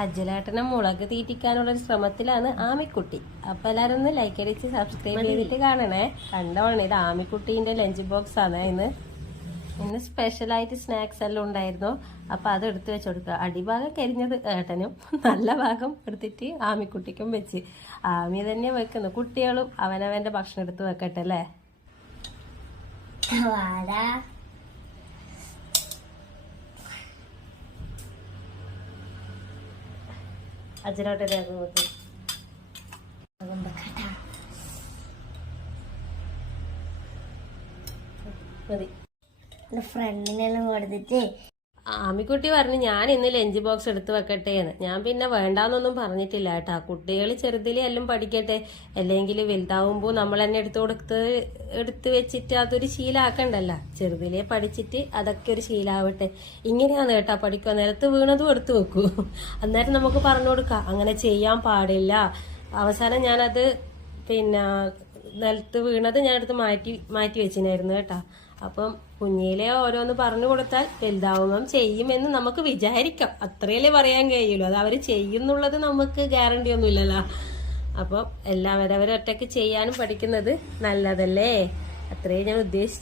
അജ്ജലേട്ടനെ മുളക് തീറ്റിക്കാനുള്ള ഒരു ശ്രമത്തിലാണ് ആമിക്കുട്ടി. അപ്പൊ എല്ലാരും ഒന്ന് ലൈക്ക് അടിച്ച് സബ്സ്ക്രൈബ് ചെയ്തിട്ട് കാണണേ. കണ്ടോണേ, ഇത് ആമിക്കുട്ടീന്റെ ലഞ്ച് ബോക്സ് ആണ്. ഇന്ന് സ്പെഷ്യലായിട്ട് സ്നാക്സ് എല്ലാം ഉണ്ടായിരുന്നു. അപ്പൊ അത് എടുത്തു വെച്ച് കൊടുക്കുക. അടിഭാഗം കരിഞ്ഞത് ഏട്ടനും, നല്ല ഭാഗം എടുത്തിട്ട് ആമിക്കുട്ടിക്കും വെച്ച്. ആമി തന്നെ വെക്കുന്നു. കുട്ടികളും അവനവന്റെ ഭക്ഷണം എടുത്ത് വെക്കട്ടെ അല്ലേ. അജിലോട്ടെ മതി. ഫ്രണ്ടിനെല്ലാം കൊടുത്തിട്ട് ആമിക്കുട്ടി പറഞ്ഞു ഞാൻ ഇന്ന് ലഞ്ച് ബോക്സ് എടുത്ത് വെക്കട്ടെ എന്ന്. ഞാൻ പിന്നെ വേണ്ടാന്നൊന്നും പറഞ്ഞിട്ടില്ല കേട്ടാ. കുട്ടികൾ ചെറുതിലെ എല്ലാം പഠിക്കട്ടെ, അല്ലെങ്കിൽ വലുതാവുമ്പോൾ നമ്മൾ തന്നെ എടുത്ത് വെച്ചിട്ട് അതൊരു ശീലാക്കണ്ടല്ല. ചെറുതിലെ പഠിച്ചിട്ട് അതൊക്കെ ഒരു ശീലാവട്ടെ. ഇങ്ങനെയാണ് കേട്ടാ പഠിക്കുക. നിലത്ത് വീണതും എടുത്തു വെക്കൂ. അന്നേരം നമുക്ക് പറഞ്ഞു കൊടുക്കാം അങ്ങനെ ചെയ്യാൻ പാടില്ല. അവസാനം ഞാനത് പിന്നെ നിലത്ത് വീണത് ഞാനെടുത്ത് മാറ്റി വെച്ചിനായിരുന്നു കേട്ടാ. അപ്പം കുഞ്ഞിലെ ഓരോന്ന് പറഞ്ഞു കൊടുത്താൽ വലുതാവുമ്പം ചെയ്യുമെന്ന് നമുക്ക് വിചാരിക്കാം. അത്രയല്ലേ പറയാൻ കഴിയുള്ളൂ. അത് അവർ ചെയ്യുന്നുള്ളത് നമുക്ക് ഗ്യാരണ്ടി ഒന്നും ഇല്ലല്ലോ. അപ്പം എല്ലാവരും ഒറ്റയ്ക്ക് ചെയ്യാനും പഠിക്കുന്നത് നല്ലതല്ലേ. അത്രയും ഞാൻ ഉദ്ദേശിച്ചു.